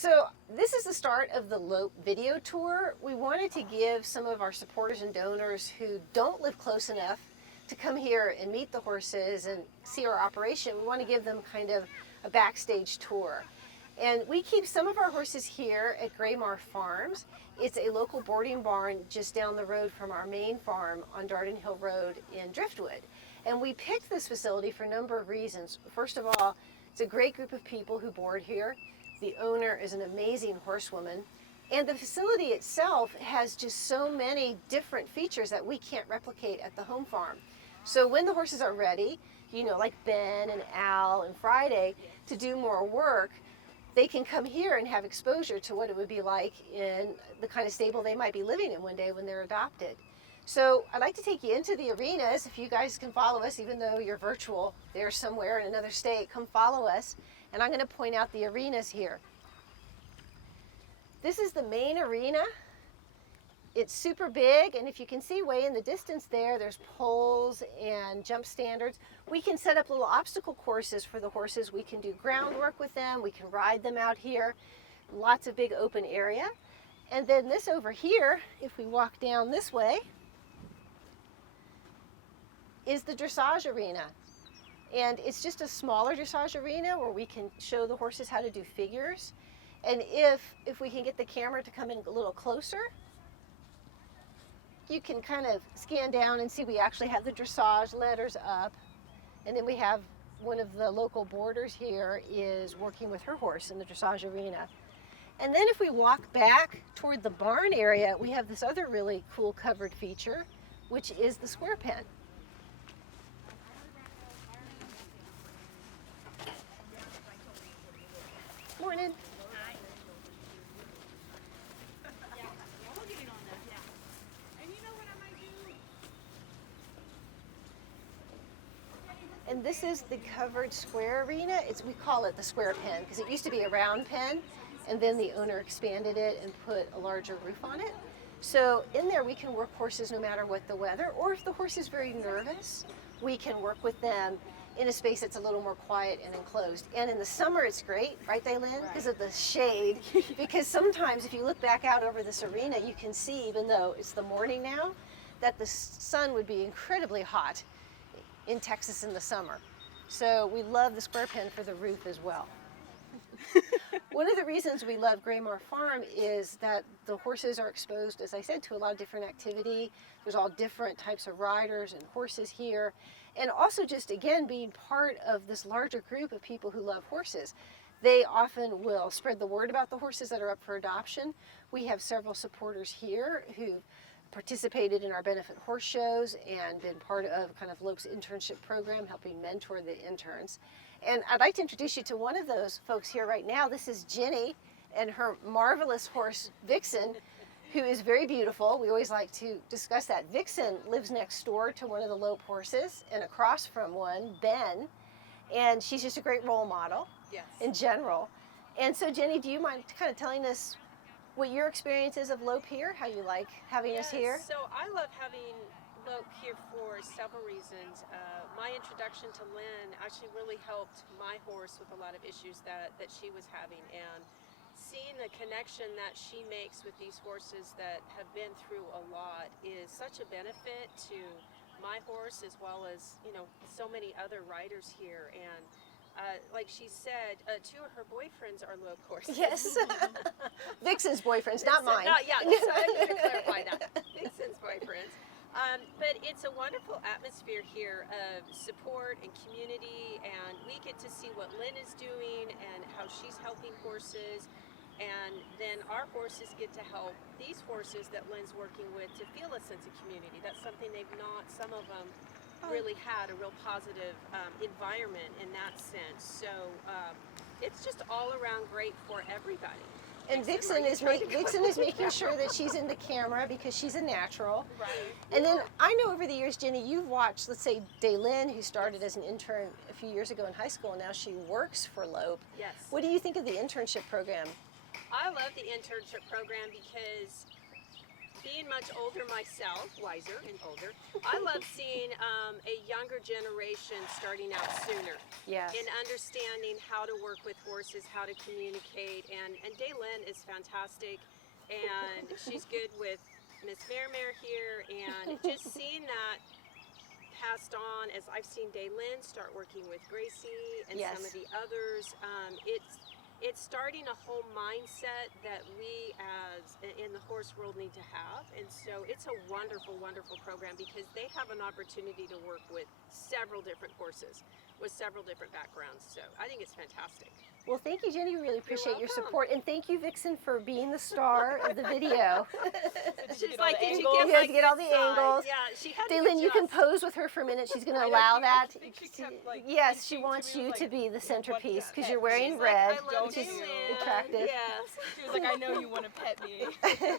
So this is the start of the LOPE video tour. We wanted to give some of our supporters and donors who don't live close enough to come here and meet the horses and see our operation. We want to give them kind of a backstage tour. And we keep some of our horses here at Graymar Farms. It's a local boarding barn just down the road from our main farm on Darden Hill Road in Driftwood. And we picked this facility for a number of reasons. First of all, it's a great group of people who board here. The owner is an amazing horsewoman. And the facility itself has just so many different features that we can't replicate at the home farm. So when the horses are ready, you know, like Ben and Al and Friday, to do more work, they can come here and have exposure to what it would be like in the kind of stable they might be living in one day when they're adopted. So I'd like to take you into the arenas. If you guys can follow us, even though you're virtual, they're somewhere in another state, come follow us. And I'm going to point out the arenas here. This is the main arena. It's super big, and if you can see way in the distance there's poles and jump standards. We can set up little obstacle courses for the horses. We can do groundwork with them. We can ride them out here. Lots of big open area. And then this over here, if we walk down this way, is the dressage arena. And it's just a smaller dressage arena where we can show the horses how to do figures. And if we can get the camera to come in a little closer, you can kind of scan down and see we actually have the dressage letters up. And then we have one of the local boarders here is working with her horse in the dressage arena. And then if we walk back toward the barn area, we have this other really cool covered feature, which is the square pen. Morning. And this is the covered square arena. We call it the square pen because it used to be a round pen, and then the owner expanded it and put a larger roof on it. So in there we can work horses no matter what the weather, or if the horse is very nervous, we can work with them in a space that's a little more quiet and enclosed. And in the summer it's great, right Daylin? Because of the shade. Because sometimes if you look back out over this arena, you can see, even though it's the morning now, that the sun would be incredibly hot in Texas in the summer. So we love the square pen for the roof as well. One of the reasons we love Graymar Farm is that the horses are exposed, as I said, to a lot of different activity. There's all different types of riders and horses here. And also just, again, being part of this larger group of people who love horses. They often will spread the word about the horses that are up for adoption. We have several supporters here who've participated in our benefit horse shows and been part of kind of LOPE's internship program, helping mentor the interns. And I'd like to introduce you to one of those folks here right now. This is Jenny and her marvelous horse, Vixen, who is very beautiful. We always like to discuss that. Vixen lives next door to one of the LOPE horses and across from one, Ben. And she's just a great role model in general. And so Jenny, do you mind kind of telling us what your experience is of LOPE here, how you like having us here? So I love having LOPE here for several reasons. My introduction to Lynn actually really helped my horse with a lot of issues that she was having, and seeing the connection that she makes with these horses that have been through a lot is such a benefit to my horse, as well as, you know, so many other riders here. And like she said, two of her boyfriends are LOPE horses. Yes. Vixen's boyfriends, not mine. Yeah, so I need to clarify that. Vixen's boyfriends. But it's a wonderful atmosphere here of support and community, and we get to see what Lynn is doing and how she's helping horses. And then our horses get to help these horses that Lynn's working with to feel a sense of community. That's something they've not, some of them, really had a real positive environment in that sense. So it's just all around great for everybody. And Vixen is making sure that she's in the camera because she's a natural. Right. And then I know over the years, Jenny, you've watched, let's say, Daylin, who started as an intern a few years ago in high school, and now she works for LOPE. Yes. What do you think of the internship program? I love the internship program because being much older myself, wiser and older, I love seeing a younger generation starting out sooner. Yes. In understanding how to work with horses, how to communicate, and Daylin is fantastic, and she's good with Miss Merrimere here, and just seeing that passed on as I've seen Daylin start working with Gracie and Yes. some of the others. It's starting a whole mindset that we as in the horse world need to have, and so it's a wonderful, wonderful program because they have an opportunity to work with several different horses with several different backgrounds. So I think it's fantastic. Well, thank you, Jenny. We really appreciate your welcome. support, and thank you, Vixen, for being the star of the video. She's like, did you You get had my to get all good the side?" angles. Yeah, she had to Daylin, you can adjust. pose with her for a minute. She's going to I know allow she- that. I think she kept, like, Yes, she hinting to wants me, you like, to be the "What centerpiece that because you're pet wearing means." red, I love which is Daylin. attractive. Yes. She was like, I know you want to pet me.